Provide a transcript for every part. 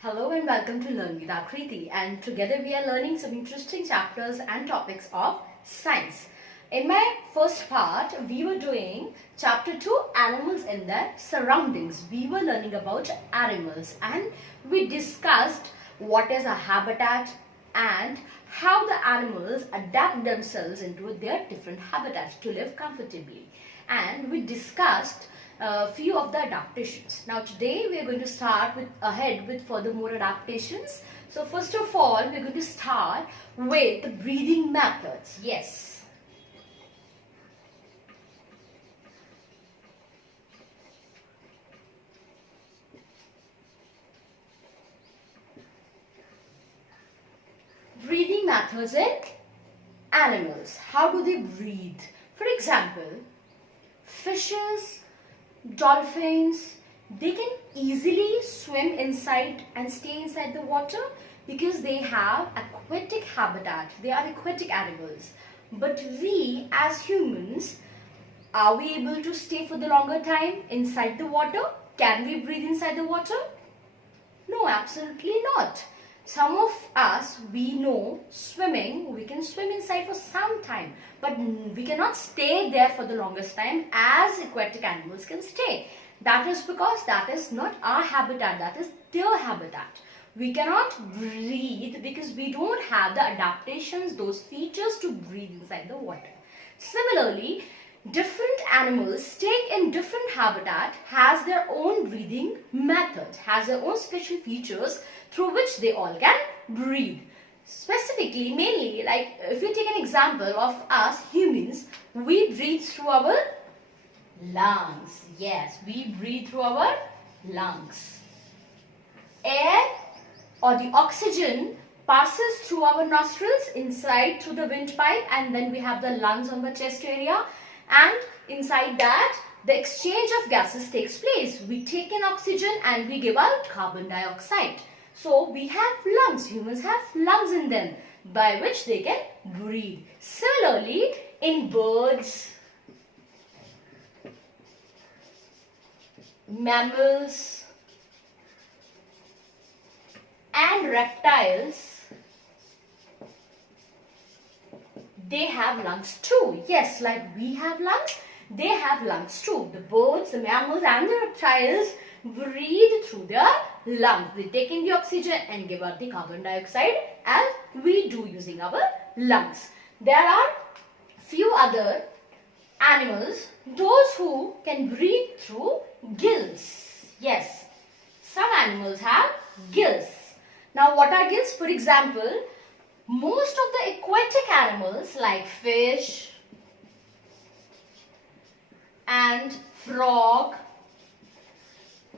Hello and welcome to Learn with Akriti, and together we are learning some interesting chapters and topics of science. In my first part, we were doing chapter 2 animals in their surroundings. We were learning about animals and we discussed what is a habitat and how the animals adapt themselves into their different habitats to live comfortably. And we discussed a few of the adaptations. Now today we are going to start with further more adaptations. So first of all, we are going to start with the breathing methods. Yes. Breathing methods in animals. How do they breathe? For example, fishes, dolphins, they can easily swim inside and stay inside the water because they have aquatic habitat. They are aquatic animals. But we as humans, are we able to stay for the longer time inside the water? Can we breathe inside the water? No, absolutely not. Some of us, we know swimming, we can swim inside for some time, but we cannot stay there for the longest time as aquatic animals can stay. That is because that is not our habitat, that is their habitat. We cannot breathe because we don't have the adaptations, those features to breathe inside the water. Similarly, different animals staying in different habitat has their own breathing method, has their own special features through which they all can breathe. Specifically, mainly, like if you take an example of us humans, we breathe through our lungs. Yes, we breathe through our lungs. Air or the oxygen passes through our nostrils inside through the windpipe, and then we have the lungs on the chest area, and inside that the exchange of gases takes place. We take in oxygen and we give out carbon dioxide. So we have lungs, humans have lungs in them by which they can breathe. Similarly, in birds, mammals and reptiles, they have lungs too. Yes, like we have lungs, they have lungs too. The birds, the mammals and the reptiles breathe through their lungs. They take in the oxygen and give out the carbon dioxide as we do using our lungs. There are few other animals, those who can breathe through gills. Yes, some animals have gills. Now what are gills? For example, most of the aquatic animals like fish and frog,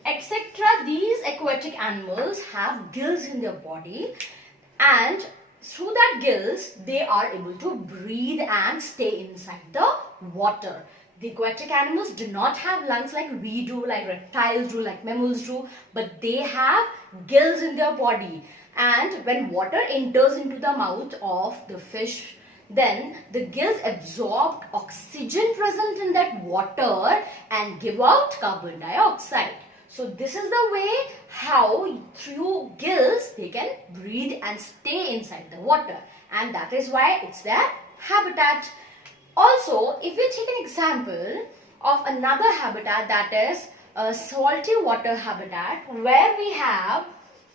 etc., these aquatic animals have gills in their body, and through that gills they are able to breathe and stay inside the water. The aquatic animals do not have lungs like we do, like reptiles do, like mammals do, but they have gills in their body, and when water enters into the mouth of the fish, then the gills absorb oxygen present in that water and give out carbon dioxide. So this is the way how through gills they can breathe and stay inside the water, and that is why it's their habitat. Also, if we take an example of another habitat, that is a salty water habitat, where we have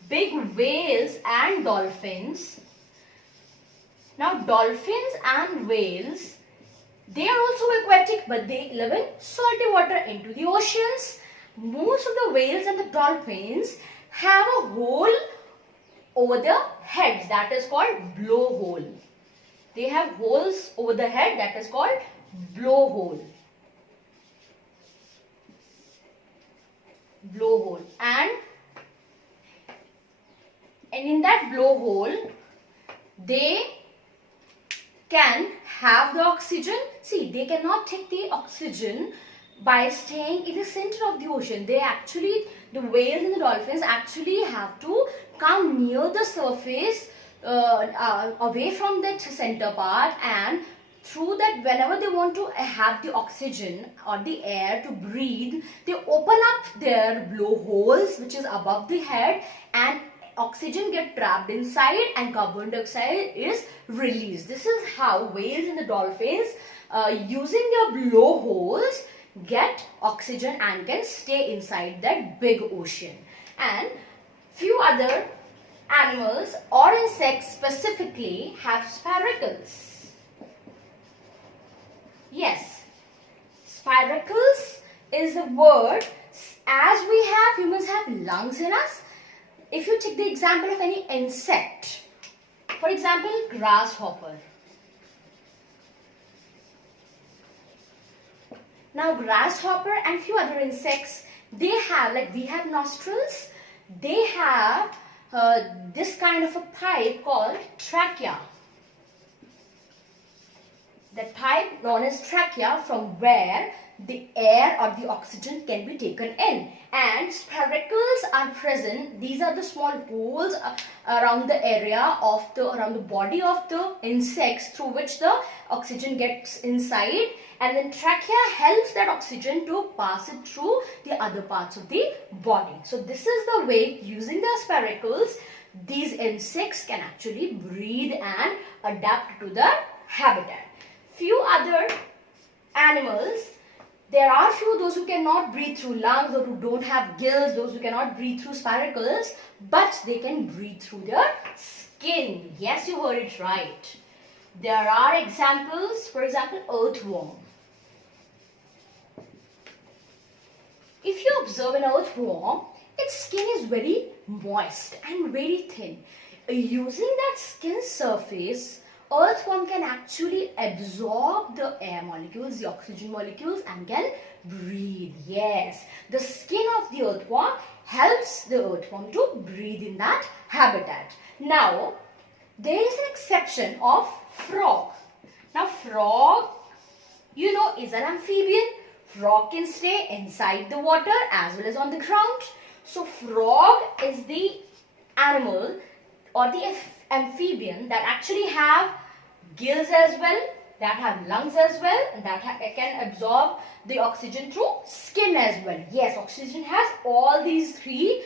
big whales and dolphins. Now dolphins and whales, they are also aquatic, but they live in salty water into the oceans. Most of the whales and the dolphins have a hole over their heads, that is called blowhole. They have holes over the head, that is called blowhole. Blowhole. And in that blowhole, they can have the oxygen. See, they cannot take the oxygen by staying in the center of the ocean. They actually, the whales and the dolphins actually have to come near the surface, away from that center part, and through that, whenever they want to have the oxygen or the air to breathe, they open up their blowholes which is above the head, and oxygen get trapped inside and carbon dioxide is released. This is how whales and the dolphins using their blowholes get oxygen and can stay inside that big ocean. And few other animals or insects specifically have spiracles. Yes, spiracles is a word. As humans have lungs in us. If you take the example of any insect, for example, grasshopper. Now, grasshopper and few other insects, they have, like we have nostrils, they have this kind of a pipe called trachea. That pipe known as trachea, from where the air or the oxygen can be taken in. And spiracles are present. These are the small holes around the area of around the body of the insects through which the oxygen gets inside, and then trachea helps that oxygen to pass it through the other parts of the body. So this is the way, using the spiracles, these insects can actually breathe and adapt to the habitat. Few other animals, there are few those who cannot breathe through lungs or who don't have gills, those who cannot breathe through spiracles, but they can breathe through their skin. Yes, you heard it right. There are examples, for example, earthworm. If you observe an earthworm, its skin is very moist and very thin. Using that skin surface, earthworm can actually absorb the air molecules, the oxygen molecules, and can breathe. Yes, the skin of the earthworm helps the earthworm to breathe in that habitat. Now, there is an exception of frog. Now, frog, you know, is an amphibian. Frog can stay inside the water as well as on the ground. So, frog is the animal or the amphibian that actually have gills as well, that have lungs as well, and that can absorb the oxygen through skin as well. Yes, oxygen has all these three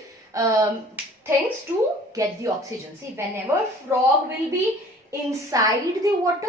things to get the oxygen. See, whenever frog will be inside the water,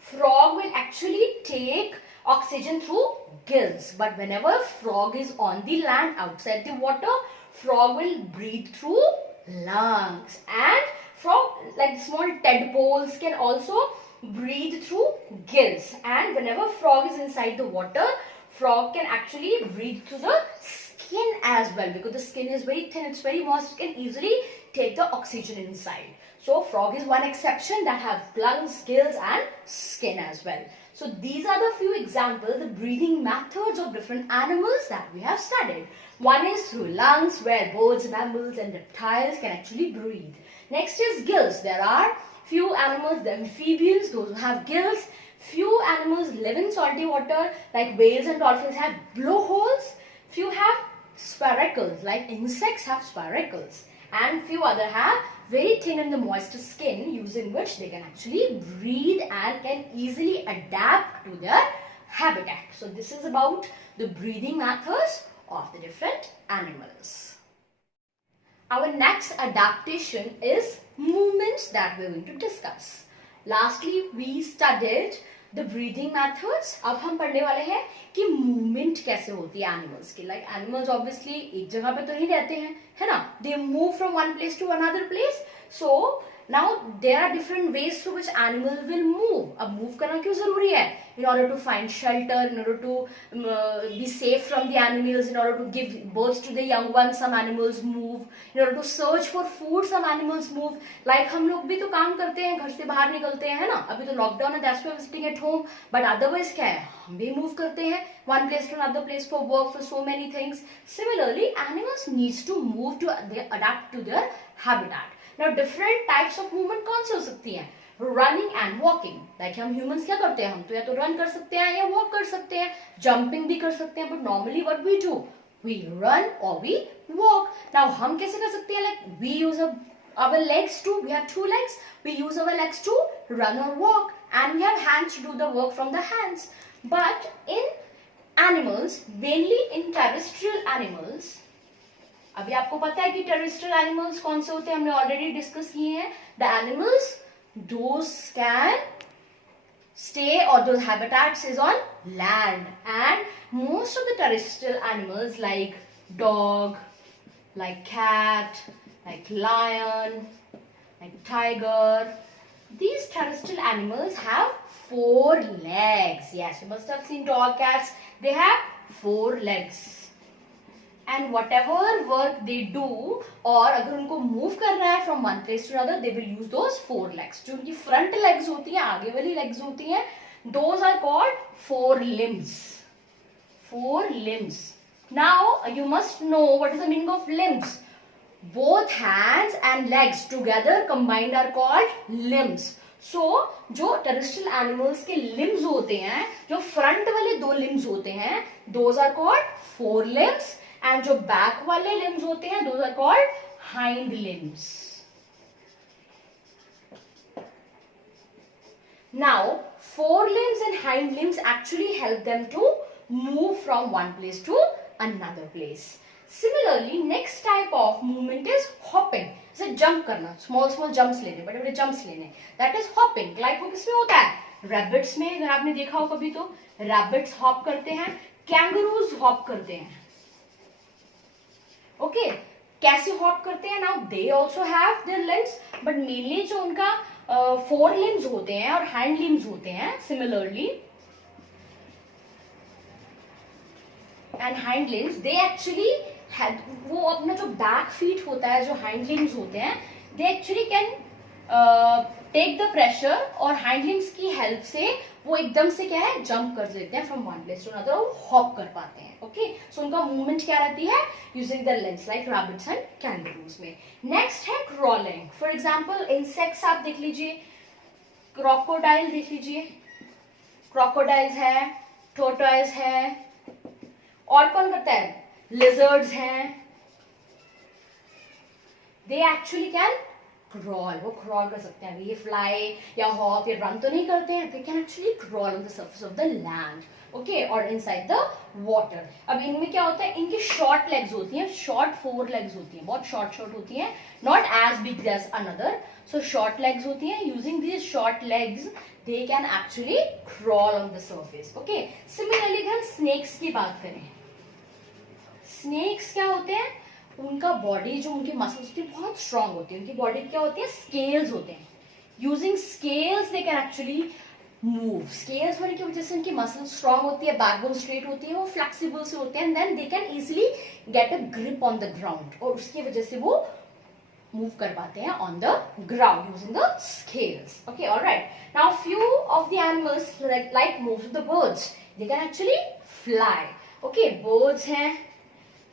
frog will actually take oxygen through gills. But whenever frog is on the land outside the water, frog will breathe through lungs. And frog, like small tadpoles, can also breathe through gills. And whenever frog is inside the water, frog can actually breathe through the skin as well, because the skin is very thin, it's very moist, it can easily take the oxygen inside. So frog is one exception that have lungs, gills and skin as well. So these are the few examples, the breathing methods of different animals that we have studied. One is through lungs, where birds, mammals and reptiles can actually breathe. Next is gills. There are few animals, the amphibians, those who have gills. Few animals live in salty water, like whales and dolphins have blowholes. Few have spiracles, like insects have spiracles. And few other have very thin and the moist skin, using which they can actually breathe and can easily adapt to their habitat. So this is about the breathing methods of the different animals. Our next adaptation is movements that we are going to discuss. Lastly, we studied the breathing methods. अब हम पढ़ने वाले हैं कि movement कैसे होती है animals की. Like animals obviously एक जगह पे तो नहीं रहते हैं, है ना? They move from one place to another place. So now there are different ways through which animals will move. अब move करना क्यों जरूरी है? In order to find shelter, in order to be safe from the animals, in order to give birth to the young ones, some animals move. In order to search for food, some animals move. Like हम लोग भी तो काम करते हैं, घर से बाहर निकलते हैं, है ना? अभी तो lockdown है, that's why we're sitting at home. But otherwise क्या है? हम भी move करते हैं, one place to another place for work, for so many things. Similarly, animals needs to move to they adapt to their habitat. Now different types of movement कौन से हो सकती हैं? Running and walking. Like हम humans क्या करते हैं? हम तो या तो run कर सकते हैं या walk कर सकते हैं, jumping भी कर सकते हैं. But normally what we do? We run or we walk. Now हम कैसे कर सकते हैं? Like we use our legs to. We have two legs. We use our legs to run or walk, and we have hands to do the work from the hands. But in animals, mainly in terrestrial animals, अभी आपको पता है कि terrestrial animals कौन से होते हैं, हमने ऑलरेडी डिस्कस किए हैं. The animals those can stay or those habitats is on land, and most of the terrestrial animals like dog, like cat, like lion, like tiger, these terrestrial animals have 4 legs. Yes, you must have seen dog, cats, they have 4 legs. And whatever work they do, और अगर उनको move करना है from one place to another, they will use those 4 legs. जो उनकी front legs होती हैं, आगे वाली legs होती हैं, those are called 4 limbs. 4 limbs. Now you must know what is the meaning of limbs. Both hands and legs together combined are called limbs. So जो terrestrial animals के limbs होते हैं, जो front वाले 2 limbs होते हैं, those are called 4 limbs. And जो back वाले limbs होते हैं, those are called hind limbs. Now, 4 limbs and hind limbs actually help them to move from one place to another place. Similarly, next type of movement is hopping. जैसे jump करना, small jumps लेने, बड़े बड़े jumps लेने. That is hopping. Like वो किसमें होता है? Rabbits में, अगर आपने देखा हो कभी तो rabbits hop करते हैं, kangaroos hop करते हैं. ओके कैसे हॉप करते हैं? Now they also have their limbs, but mainly जो उनका 4 लिम्स होते हैं और हैंड लिम्स होते हैं, similarly and hand limbs they actually वो अपना जो बैक फीट होता है, जो हैंड लिम्स होते हैं, they actually can take the pressure, और हैंड लिम्स की हेल्प से वो एकदम से क्या है, जंप कर देते हैं from one place to another, और हॉप कर पाते हैं. ओके सो उनका मूवमेंट क्या रहती है, using the limbs like rabbits and kangaroos में. नेक्स्ट है क्रॉलिंग. फॉर एग्जांपल इंसेक्ट्स आप देख लीजिए, क्रोकोडाइल देख लीजिए, क्रोकोडाइल्स है, टोर्टोइस है, और कौन करता है, लिजर्ड्स हैं. दे एक्चुअली कैन क्रॉल, वो क्रॉल कर सकते हैं. ये फ्लाई या हॉप या रन तो नहीं करते हैं, दे can actually crawl on the surface of the land. Okay और इनसाइड द वाटर. अब इनमें क्या होता है, इनकी शॉर्ट लेग्स होती हैं, शॉर्ट 4 लेग्स होती हैं, बहुत शॉर्ट होती हैं, not as big as another. So short legs होती हैं. Using these short legs they can actually crawl on the surface. Okay similarly हम स्नेक्स की बात करें, स्नेक्स क्या होते हैं, उनका बॉडी जो उनकी मसल्स होती है बहुत स्ट्रांग होती है. उनकी बॉडी क्या होती है, स्केल्स होते हैं. Using scales they can actually move. Scales होने की वजह से उनकी मसल्स स्ट्रांग होती है, बैकबोन स्ट्रेट होती है, वो फ्लेक्सिबल से होते हैं, and then they can easily get a grip on the ground, और उसकी वजह से वो मूव कर पाते हैं on the ground using the scales. Okay alright. Now few of the animals like most of the birds they can actually fly. Okay birds हैं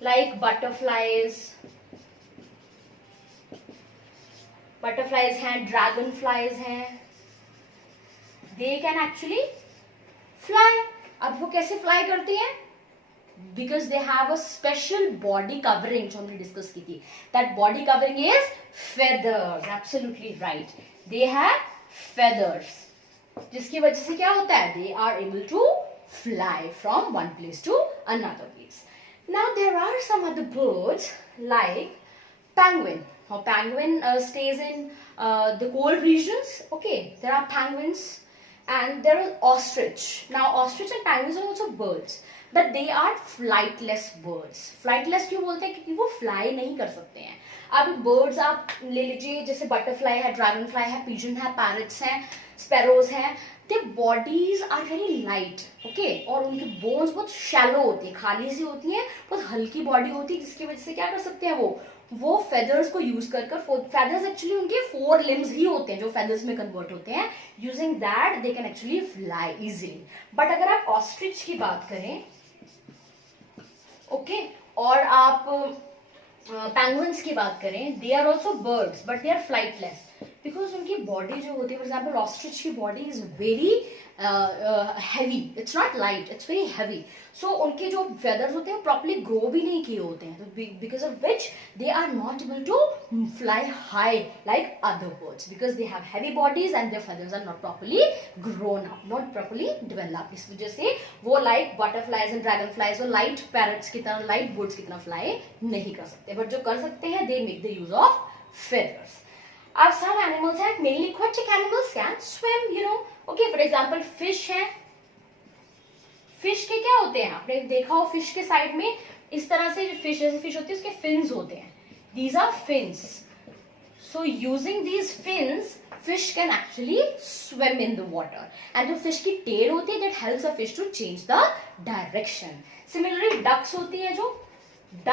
like butterflies हैं, dragonflies हैं, they can actually fly. अब वो कैसे fly करती हैं? Because they have a special body covering जो हमने डिस्कस की थी. That body covering is feathers. Absolutely right. They have feathers. जिसकी वजह से क्या होता है? They are able to fly from one place to another place. Now there are some other birds like penguin. Now penguin stays in the cold regions. Okay, there are penguins and there is ostrich. Now ostrich and penguins are also birds, but they are flightless birds. Flightless क्यों बोलते हैं? क्योंकि वो fly नहीं कर सकते हैं. अब birds आप ले लीजिए, जैसे butterfly है, dragonfly है, pigeon है, parrots हैं, sparrows हैं. Their bodies are very light, okay? और उनके bones बहुत shallow होती है, खाली सी होती हैं, बहुत हल्की बॉडी होती है, जिसकी वजह से क्या कर सकते हैं वो feathers को यूज कर feathers actually उनके 4 limbs ही होते हैं जो feathers में convert होते हैं. Using that they can actually fly easily. But अगर आप ostrich की बात करें, okay, और आप penguins की बात करें, they are also birds but they are flightless. Because उनकी बॉडी जो होती है, फॉर एग्जाम्पल ऑस्ट्रिच की body is very heavy, it's not light, it's very heavy. So उनके जो फेदर्स होते हैं प्रॉपरली ग्रो भी नहीं किए होते हैं, because of which they are not able to fly high like other birds, because they have heavy bodies and their feathers are not properly grown up, not properly develop. इस वजह से वो like butterflies and dragonflies और light parrots की तरह, light birds की तरह fly नहीं कर सकते. बट जो कर सकते हैं they make the use of feathers. अब some animals हैं, mainly aquatic animals can swim, you know. Okay, for example, fish है. Fish के क्या होते हैं? आपने देखा हो fish के साइड में इस तरह से fish, जैसे fish होती है उसके fins होते हैं. These are fins. So using these fins, fish can actually swim in the water. And जो fish की tail होती है, that helps a fish to change the direction. Similarly, ducks होती है जो,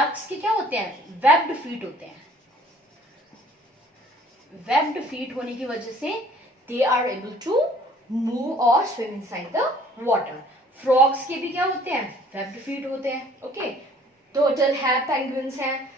ducks के क्या होते हैं? Webbed feet होते हैं. वेब्ड फीट होने की वजह से they are able to move और swim inside the water. Frogs के भी क्या होते हैं? वेब्ड फीट होते हैं. ओके, टर्टल है, पेंगुइन्स हैं.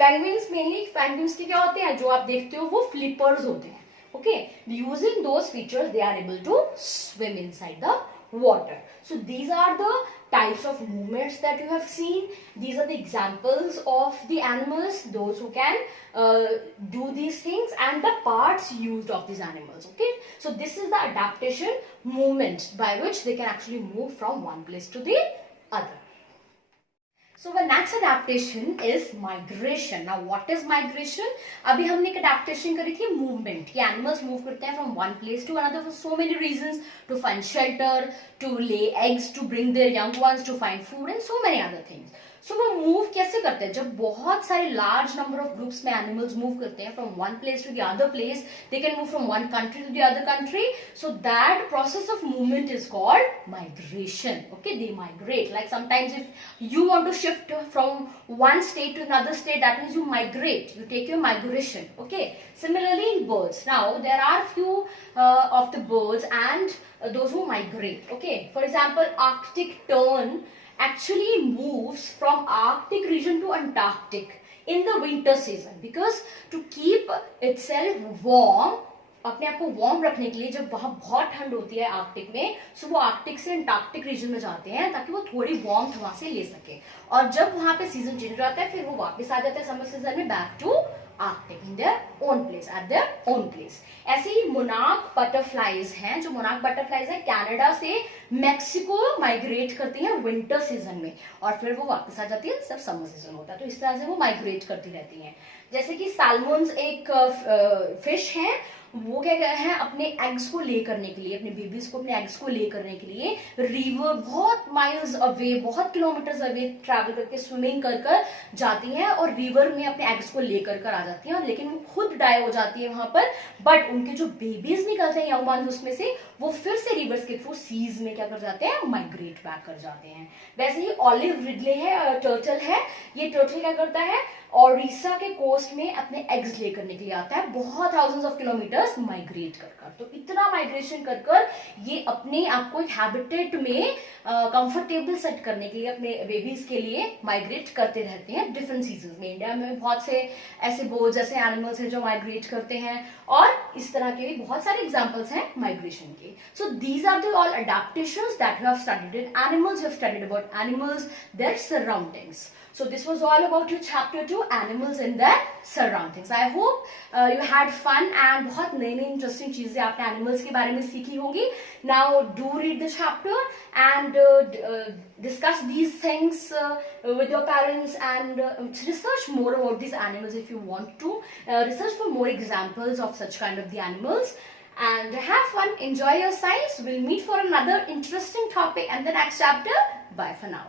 पेंगुइन्स मेनली, पेंगुइन्स के क्या होते हैं जो आप देखते हो वो फ्लिपर्स होते हैं. Okay, using those features they are able to swim inside the water. So these are the types of movements that you have seen. These are the examples of the animals, those who can do these things, and the parts used of these animals. Okay, so this is the adaptation movement by which they can actually move from one place to the other. So the next adaptation is migration. Now what is migration? अभी हमने एक adaptation करी थी movement. ये animals move करते हैं from one place to another for so many reasons, to find shelter, to lay eggs, to bring their young ones, to find food and so many other things. So वो move कैसे करते हैं? जब बहुत सारे large number of groups में animals move करते हैं from one place to the other place, they can move from one country to the other country. So that process of movement is called migration. Okay, they migrate. Like sometimes if you want to shift from one state to another state, that means you migrate, you take your migration. Okay, similarly in birds, now there are few of the birds and those who migrate. Okay, for example, Arctic tern actually moves from Arctic region to Antarctic in the winter season, because to keep itself warm, अपने आप को warm रखने के लिए, जब वहां बहुत ठंड होती है आर्कटिक में, सो वो आर्कटिक से अंटार्कटिक रीजन में जाते हैं ताकि वो थोड़ी वार्म वहां से ले सके. और जब वहां पे सीजन चेंज हो जाता है फिर वो वापस आ जाते हैं समर सीजन में back to Arctic in their own place, at their own place. ऐसे ही मोनार्क बटरफ्लाइज हैं. जो मोनार्क बटरफ्लाइज है कनाडा से मैक्सिको माइग्रेट करती हैं विंटर सीजन में और फिर वो वापस आ जाती है जब समर सीजन होता है. तो इस तरह से वो माइग्रेट करती रहती हैं. जैसे कि सैल्मन्स एक फिश है, वो क्या गए हैं अपने एग्स को ले करने के लिए, अपने बेबीज को अपने एग्स को ले करने के लिए रिवर बहुत माइल्स अवे, बहुत किलोमीटर्स अवे ट्रैवल करके स्विमिंग कर कर जाती हैं और रिवर में अपने एग्स को लेकर कर आ जाती हैं. लेकिन वो खुद डाई हो जाती है वहां पर, बट उनके जो बेबीज निकलते हैं यंग वंस उसमें से, वो फिर से रिवर्स के थ्रू सीज में क्या कर जाते हैं, माइग्रेट बैक कर जाते हैं. वैसे ही ऑलिव रिडले है, टर्टल है. ये टर्टल क्या करता है, ओडिशा के कोस्ट में अपने एग्स ले करने के लिए आता है, बहुत थाउजेंड्स ऑफ किलोमीटर्स माइग्रेट कर कर. तो इतना माइग्रेशन कर कर ये अपने आप को एक हैबिटेट में कंफर्टेबल सेट करने के लिए अपने बेबीज के लिए माइग्रेट करते रहते हैं डिफरेंट सीजन में. इंडिया में बहुत से ऐसे बर्ड्स, ऐसे एनिमल्स हैं जो माइग्रेट करते हैं और इस तरह के भी बहुत सारे एग्जाम्पल्स हैं माइग्रेशन के. So these are the all adaptations that we have studied in animals. We have studied about animals, their surroundings. So this was all about your chapter 2, animals and their surroundings. I hope you had fun and बहुत नई नई interesting चीजें आपने animals के बारे में सीखी होंगी. Now do read the chapter and discuss these things with your parents and research more about these animals if you want to. Research for more examples of such kind of the animals. And have fun, enjoy your science. We'll meet for another interesting topic and the next chapter. Bye for now.